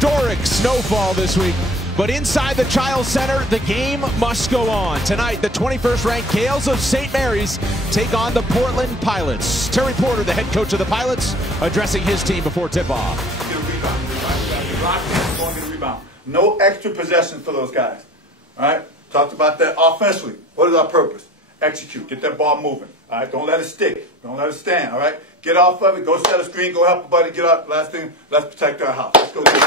historic snowfall this week. But inside the Chiles Center, the game must go on. Tonight, the 21st ranked Gales of St. Mary's take on the Portland Pilots. Terry Porter, the head coach of the Pilots, addressing his team before tip-off. Get a rebound. No extra possession for those guys. All right? Talked about that offensively. What is our purpose? Execute. Get that ball moving. All right? Don't let it stick. Don't let it stand. All right? Get off of it. Go set a screen. Go help a buddy get up. Last thing, let's protect our house. Let's go get it.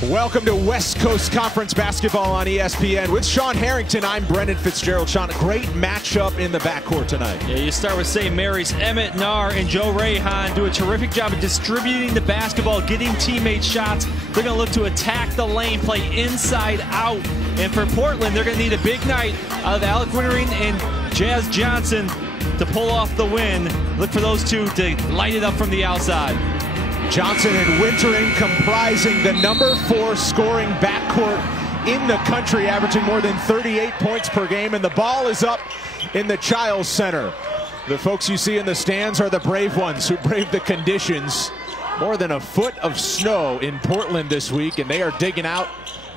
Welcome to West Coast Conference basketball on ESPN. With Sean Harrington, I'm Brendan Fitzgerald. Sean, a great matchup in the backcourt tonight. Yeah, you start with St. Mary's. Emmett Naar and Joe Rayhan do a terrific job of distributing the basketball, getting teammates shots. They're going to look to attack the lane, play inside out. And for Portland, they're going to need a big night out of Alec Wintering and Jazz Johnson to pull off the win. Look for those two to light it up from the outside. Johnson and Wintering comprising the #4 scoring backcourt in the country, averaging more than 38 points per game, and the ball is up in the Chiles Center. The folks you see in the stands are the brave ones who braved the conditions. More than a foot of snow in Portland this week, and they are digging out.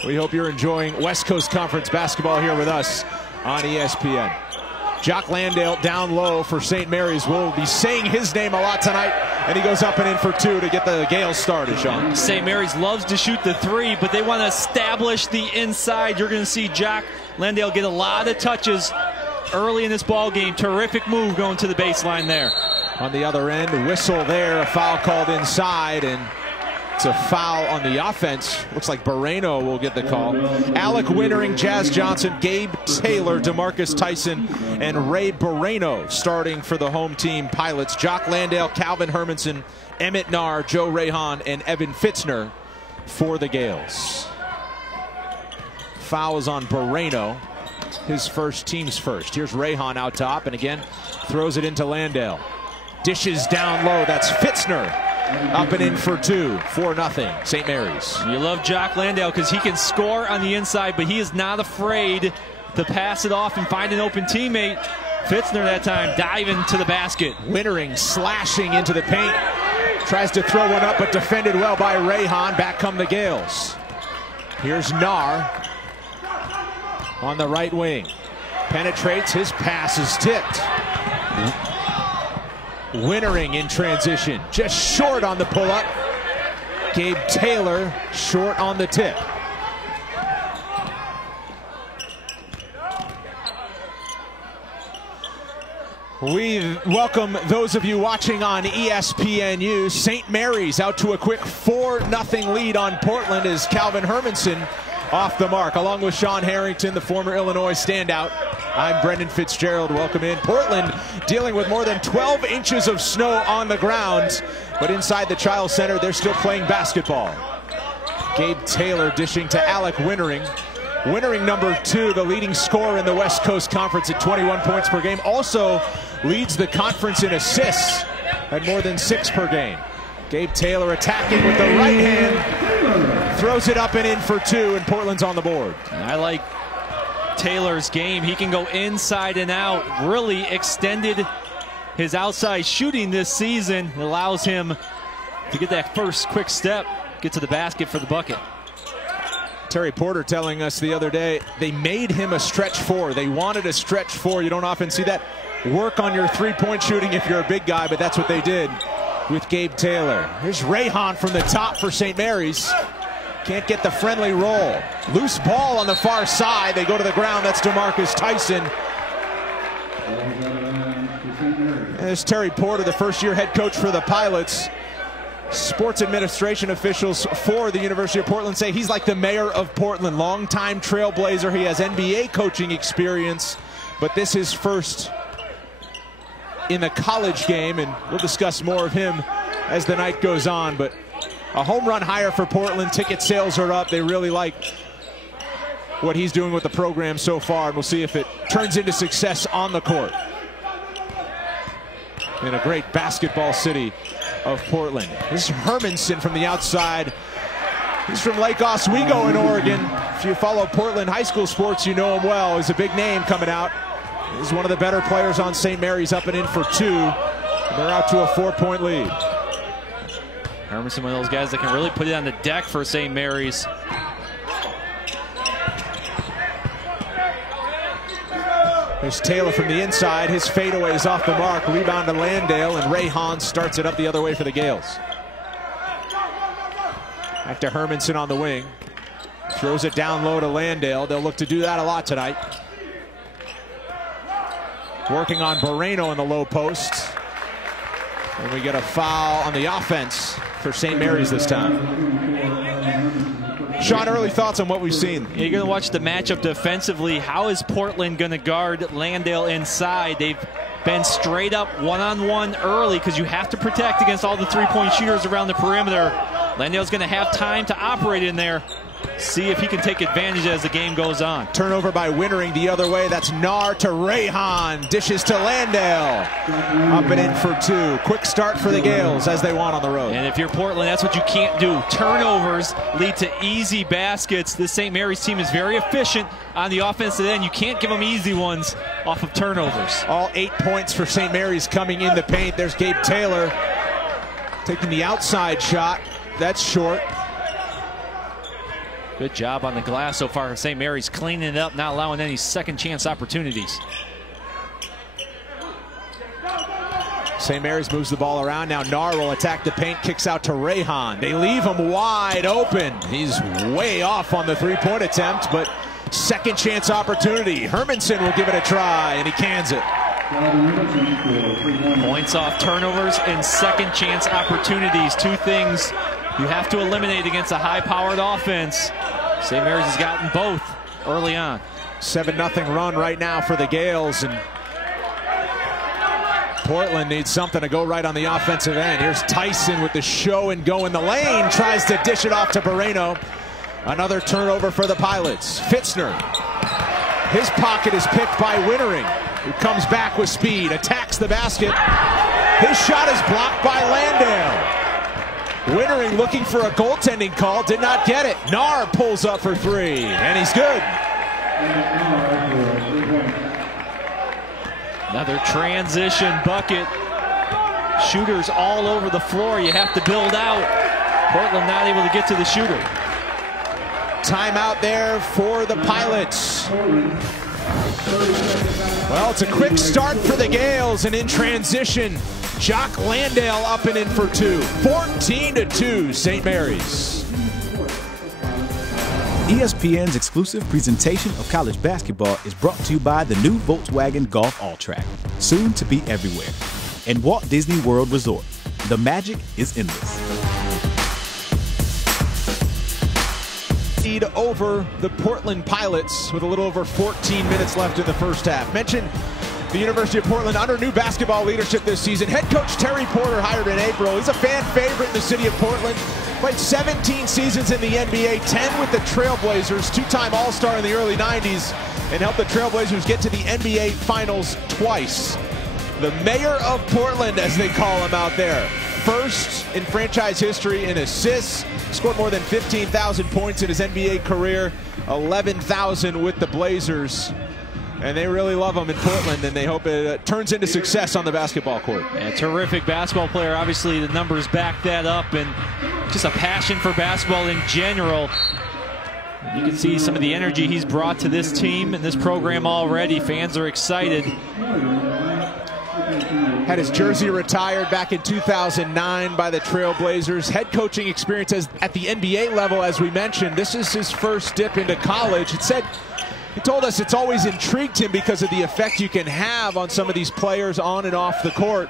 We hope you're enjoying West Coast Conference basketball here with us on ESPN. Jock Landale down low for St. Mary's. We'll be saying his name a lot tonight, and he goes up and in for two to get the Gales started, Sean. St. Mary's loves to shoot the three, but they want to establish the inside. You're going to see Jock Landale get a lot of touches early in this ball game. Terrific move going to the baseline there. On the other end, a whistle there, a foul called inside, and it's a foul on the offense. Looks like Barreno will get the call. Alec Wintering, Jazz Johnson, Gabe Taylor, DeMarcus Tyson, and Ray Barreno starting for the home team Pilots. Jock Landale, Calvin Hermanson, Emmett Naar, Joe Rayhan, and Evan Fitzner for the Gales. Foul is on Barreno, his first, team's first. Here's Rayhan out top, and again, throws it into Landale. Dishes down low, that's Fitzner. Up and in for two, 4-0, St. Mary's. You love Jock Landale because he can score on the inside, but he is not afraid to pass it off and find an open teammate. Fitzner that time diving to the basket. Wintering slashing into the paint. Tries to throw one up, but defended well by Rayhan. Back come the Gales. Here's Naar on the right wing. Penetrates, his pass is tipped. Wintering in transition, just short on the pull-up. Gabe Taylor short on the tip. We welcome those of you watching on ESPNU. St. Mary's out to a quick 4-0 lead on Portland as Calvin Hermanson off the mark, along with Sean Harrington, the former Illinois standout. I'm Brendan Fitzgerald. Welcome in. Portland dealing with more than 12 inches of snow on the ground, but inside the Chiles Center, they're still playing basketball. Gabe Taylor dishing to Alec Wintering. Wintering, #2, the leading scorer in the West Coast Conference at 21 points per game. Also leads the conference in assists at more than 6 per game. Gabe Taylor attacking with the right hand. Throws it up and in for two, and Portland's on the board. I like Taylor's game. He can go inside and out. Really extended his outside shooting this season. It allows him to get that first quick step, get to the basket for the bucket. Terry Porter telling us the other day they made him a stretch four. They wanted a stretch four. You don't often see that. Work on your three-point shooting if you're a big guy, but that's what they did with Gabe Taylor. Here's Rayhan from the top for St. Mary's. Can't get the friendly roll. Loose ball on the far side. They go to the ground. That's DeMarcus Tyson. There's Terry Porter, the first-year head coach for the Pilots. Sports administration officials for the University of Portland say he's like the mayor of Portland. Longtime trailblazer. He has NBA coaching experience, but this is first in the college game, and we'll discuss more of him as the night goes on. But a home run hire for Portland. Ticket sales are up. They really like what he's doing with the program so far, and we'll see if it turns into success on the court. In a great basketball city of Portland. This is Hermanson from the outside. He's from Lake Oswego in Oregon. If you follow Portland high school sports, you know him well. He's a big name coming out. He's one of the better players on St. Mary's, up and in for two. They're out to a 4-point lead. Hermanson, one of those guys that can really put it on the deck for St. Mary's. There's Taylor from the inside. His fadeaway is off the mark. Rebound to Landale, and Ray Hahn starts it up the other way for the Gales. Back to Hermanson on the wing. Throws it down low to Landale. They'll look to do that a lot tonight. Working on Borreno in the low post. And we get a foul on the offense for St. Mary's this time. Sean, early thoughts on what we've seen? You're going to watch the matchup defensively. How is Portland going to guard Landale inside? They've been straight up one-on-one early because you have to protect against all the three-point shooters around the perimeter. Landale's going to have time to operate in there. See if he can take advantage as the game goes on. Turnover by Winnering the other way. That's Nar to Ray Hahn. Dishes to Landale. Up and in for two. Quick start for the Gales as they want on the road. And if you're Portland, that's what you can't do. Turnovers lead to easy baskets. This St. Mary's team is very efficient on the offensive end. You can't give them easy ones off of turnovers. All 8 points for St. Mary's coming in the paint. There's Gabe Taylor taking the outside shot. That's short. Good job on the glass so far. St. Mary's cleaning it up, not allowing any second chance opportunities. St. Mary's moves the ball around. Now Nar will attack the paint, kicks out to Ray Hahn. They leave him wide open. He's way off on the three-point attempt, but second chance opportunity. Hermanson will give it a try, and he cans it. Points off turnovers and second chance opportunities. Two things you have to eliminate against a high-powered offense. St. Mary's has gotten both early on. 7-0 run right now for the Gales, and Portland needs something to go right on the offensive end. Here's Tyson with the show and go in the lane. Tries to dish it off to Borreno. Another turnover for the Pilots. Fitzner. His pocket is picked by Winnering, who comes back with speed, attacks the basket. His shot is blocked by Landale. Winnering looking for a goaltending call, did not get it. Nar pulls up for three, and he's good. Another transition bucket. Shooters all over the floor. You have to build out. Portland not able to get to the shooter. Timeout there for the Pilots. Well, it's a quick start for the Gales, and in transition, Jock Landale up and in for two. 14-2, St. Mary's. ESPN's exclusive presentation of college basketball is brought to you by the new Volkswagen Golf Alltrack, soon to be everywhere. And Walt Disney World Resort. The magic is endless. Lead over the Portland Pilots with a little over 14 minutes left in the first half. Mentioned the University of Portland under new basketball leadership this season. Head coach Terry Porter, hired in April. He's a fan favorite in the city of Portland. Played 17 seasons in the NBA, 10 with the Trailblazers, two-time All-Star in the early 90s, and helped the Trailblazers get to the NBA Finals twice. The mayor of Portland, as they call him out there. First in franchise history in assists, scored more than 15,000 points in his NBA career, 11,000 with the Blazers. And they really love him in Portland, and they hope it turns into success on the basketball court. A terrific basketball player. Obviously, the numbers back that up, and just a passion for basketball in general. You can see some of the energy he's brought to this team and this program already. Fans are excited. Had his jersey retired back in 2009 by the Trailblazers. Head coaching experience at the NBA level, as we mentioned. This is his first dip into college. He told us it's always intrigued him because of the effect you can have on some of these players on and off the court.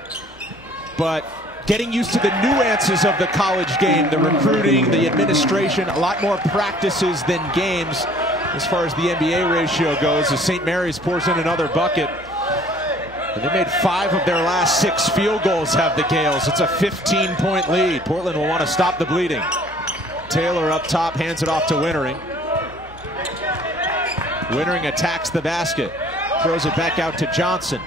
But getting used to the nuances of the college game, the recruiting, the administration, a lot more practices than games as far as the NBA ratio goes, as St. Mary's pours in another bucket. And they made 5 of their last 6 field goals, have the Gales. It's a 15-point lead. Portland will want to stop the bleeding. Taylor up top, hands it off to Winnering. Winnering attacks the basket, throws it back out to Johnson.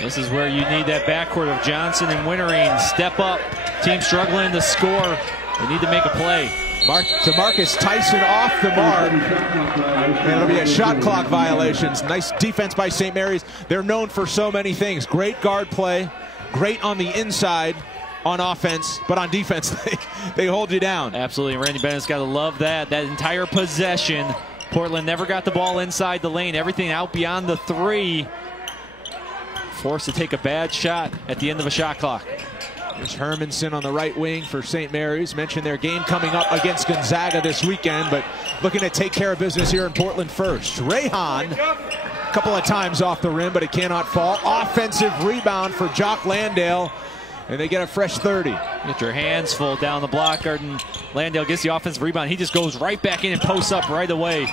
This is where you need that backcourt of Johnson and Winnering. Step up. Team struggling to score. They need to make a play. DeMarcus Tyson off the mark. And it'll be a shot clock violation. Nice defense by St. Mary's. They're known for so many things. Great guard play, great on the inside on offense, but on defense, they hold you down. Absolutely. Randy Bennett's got to love that. That entire possession, Portland never got the ball inside the lane. Everything out beyond the 3. Forced to take a bad shot at the end of a shot clock. There's Hermanson on the right wing for St. Mary's. Mentioned their game coming up against Gonzaga this weekend, but looking to take care of business here in Portland first. Rehan, a couple of times off the rim, but it cannot fall. Offensive rebound for Jock Landale, and they get a fresh 30. Get your hands full down the block. Garden Landale gets the offensive rebound. He just goes right back in and posts up right away.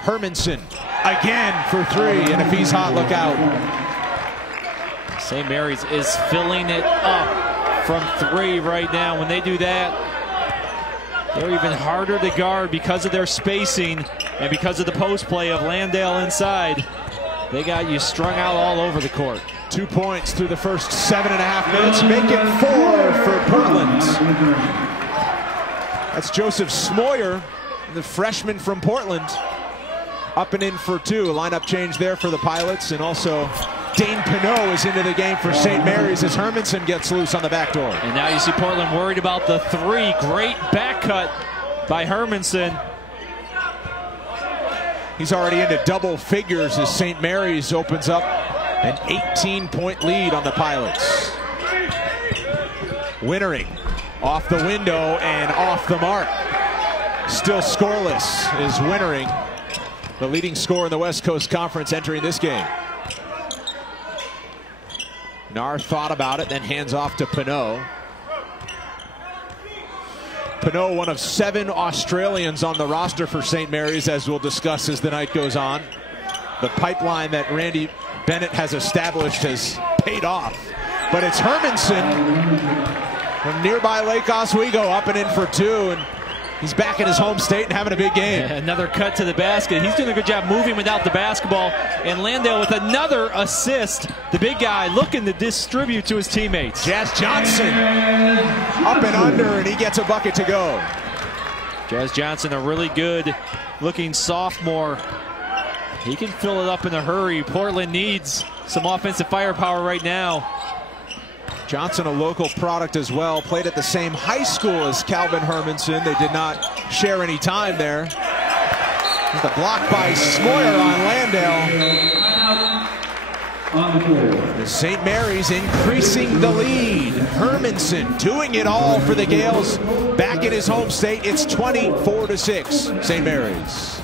Hermanson again for 3, and if he's hot, look out. St. Mary's is filling it up from 3 right now. When they do that, they're even harder to guard because of their spacing and because of the post play of Landale inside. They got you strung out all over the court. 2 points through the first 7.5 minutes, make it 4 for Portland. That's Joseph Smoyer, the freshman from Portland, up and in for 2. A lineup change there for the Pilots, and also Dane Pineau is into the game for St. Mary's as Hermanson gets loose on the back door. And now you see Portland worried about the 3. Great back cut by Hermanson. He's already into double figures as St. Mary's opens up an 18-point lead on the Pilots. Wintering off the window and off the mark. Still scoreless is Wintering, the leading scorer in the West Coast Conference entering this game. Nar thought about it, then hands off to Pineau. Pineau, one of 7 Australians on the roster for St. Mary's, as we'll discuss as the night goes on. The pipeline that Randy Bennett has established has paid off. But it's Hermanson from nearby Lake Oswego up and in for 2, and he's back in his home state and having a big game. Another cut to the basket. He's doing a good job moving without the basketball. And Landale with another assist. The big guy looking to distribute to his teammates. Jazz Johnson up and under, and he gets a bucket to go. Jazz Johnson, a really good looking sophomore. He can fill it up in a hurry. Portland needs some offensive firepower right now. Johnson, a local product as well, played at the same high school as Calvin Hermanson. They did not share any time there. The block by Smoyer on Landale. St. Mary's increasing the lead. Hermanson doing it all for the Gales back in his home state. It's 24-6, St. Mary's.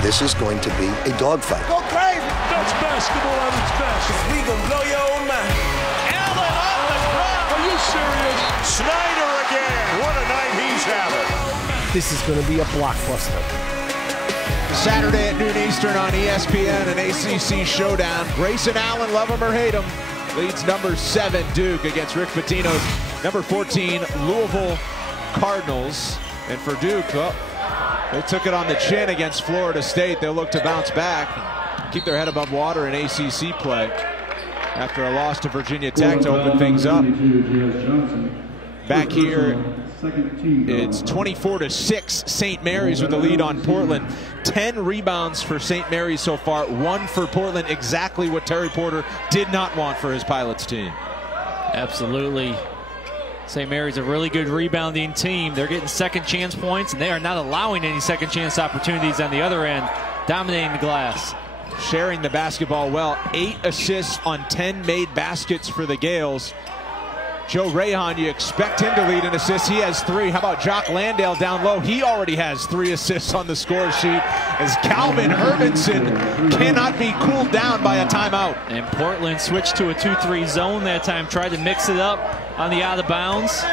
This is going to be a dogfight. Go crazy! That's basketball at its best. We gon' blow your own mind. Allen on the ground. Are you serious? Snyder again. What a night he's having. This is going to be a blockbuster. Saturday at noon Eastern on ESPN, an ACC showdown. Grayson Allen, love him or hate him, leads number 7 Duke against Rick Pitino's number 14 Louisville Cardinals. And for Duke, well, they took it on the chin against Florida State. They'll look to bounce back and keep their head above water in ACC play after a loss to Virginia Tech to open things up. Back here, it's 24-6, St. Mary's with the lead on Portland. 10 rebounds for St. Mary's so far, 1 for Portland, exactly what Terry Porter did not want for his Pilots team. Absolutely. St. Mary's a really good rebounding team. They're getting second chance points, and they are not allowing any second chance opportunities on the other end, dominating the glass. Sharing the basketball well, 8 assists on 10 made baskets for the Gales. Joe Rehan, you expect him to lead in assists. He has 3. How about Jock Landale down low? He already has 3 assists on the score sheet as Calvin Hermanson cannot be cooled down by a timeout. And Portland switched to a 2-3 zone that time, tried to mix it up on the out of bounds.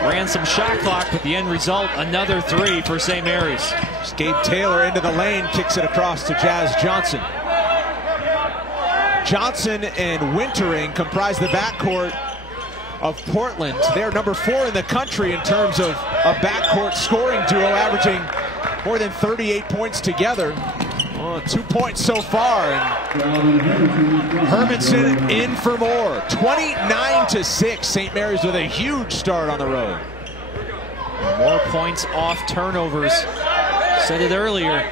Ran some shot clock, but the end result, another 3 for St. Mary's. Gabe Taylor into the lane, kicks it across to Jazz Johnson. Johnson and Wintering comprise the backcourt of Portland. They're number 4 in the country in terms of a backcourt scoring duo, averaging more than 38 points together. 2 points so far, and Hermanson in for more. 29-6, St. Mary's with a huge start on the road. More points off turnovers Said it earlier.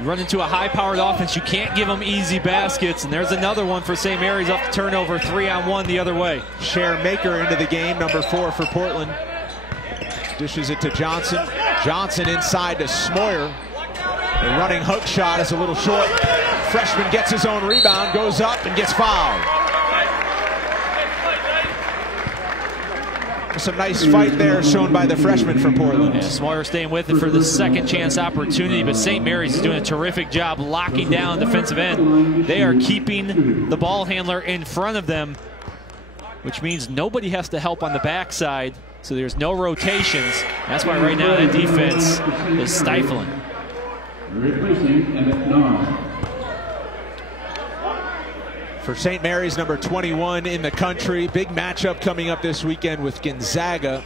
You run into a high-powered offense, you can't give them easy baskets, and there's another one for St. Mary's off the turnover, 3-on-1 the other way. Cher Maker into the game, number 4 for Portland. Dishes it to Johnson. Johnson inside to Smoyer. The running hook shot is a little short. Freshman gets his own rebound, goes up and gets fouled. Some nice fight there shown by the freshman from Portland. Yeah, Smoyer staying with it for the second chance opportunity, but St. Mary's is doing a terrific job locking down defensive end. They are keeping the ball handler in front of them, which means nobody has to help on the backside, so there's no rotations. That's why right now that defense is stifling. For St. Mary's, number 21 in the country. Big matchup coming up this weekend with Gonzaga.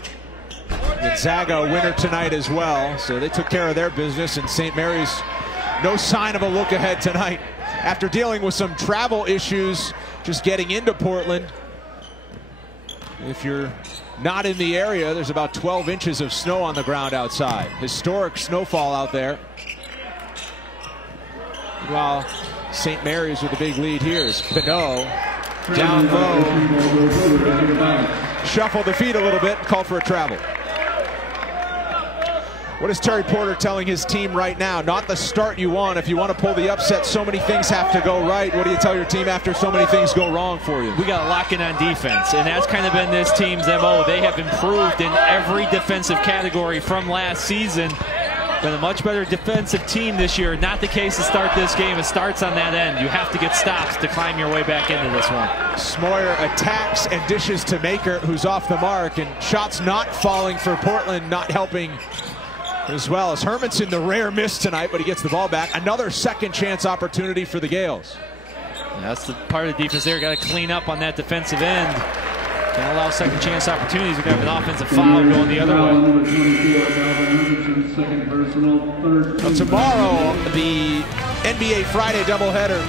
Gonzaga a winner tonight as well, so they took care of their business, and St. Mary's no sign of a look ahead tonight. After dealing with some travel issues just getting into Portland. If you're not in the area, there's about 12 inches of snow on the ground outside. Historic snowfall out there. While St. Mary's with a big lead here is Pinot. Down low. Shuffled the feet a little bit, called for a travel. What is Terry Porter telling his team right now? Not the start you want. If you want to pull the upset, so many things have to go right. What do you tell your team after so many things go wrong for you? We got to lock in on defense, and that's kind of been this team's MO. They have improved in every defensive category from last season. Been a much better defensive team this year. Not the case to start this game. It starts on that end. You have to get stops to climb your way back into this one. Smoyer attacks and dishes to Maker, who's off the mark, and shots not falling for Portland, not helping as well as Hermanson. The rare miss tonight, but he gets the ball back. Another second chance opportunity for the Gales. And that's the part of the defense there. Got to clean up on that defensive end. Can't allow second chance opportunities. We're going to have an offensive foul going the other way. Well, tomorrow, the NBA Friday doubleheader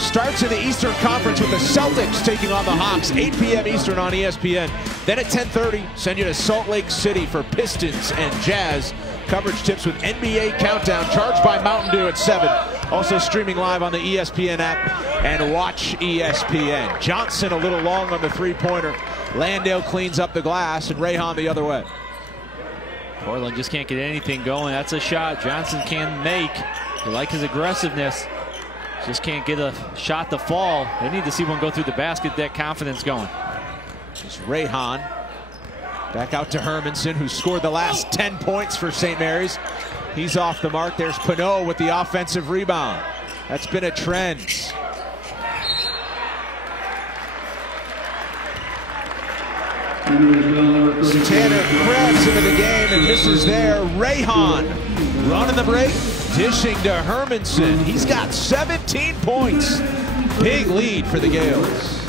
starts in the Eastern Conference with the Celtics taking on the Hawks, 8 p.m. Eastern on ESPN. Then at 10:30, send you to Salt Lake City for Pistons and Jazz. Coverage tips with NBA Countdown, charged by Mountain Dew at 7. Also streaming live on the ESPN app and watch ESPN. Johnson a little long on the three-pointer. Landale cleans up the glass, and Rayhan the other way. Portland just can't get anything going. That's a shot Johnson can make. You like his aggressiveness. Just can't get a shot to fall. They need to see one go through the basket, that confidence going. It's Rayhan. Back out to Hermanson, who scored the last 10 points for St. Mary's. He's off the mark. There's Pinot with the offensive rebound. That's been a trend. Tanner Krebs into the game and misses there. Rayhan running the break, dishing to Hermanson. He's got 17 points. Big lead for the Gales.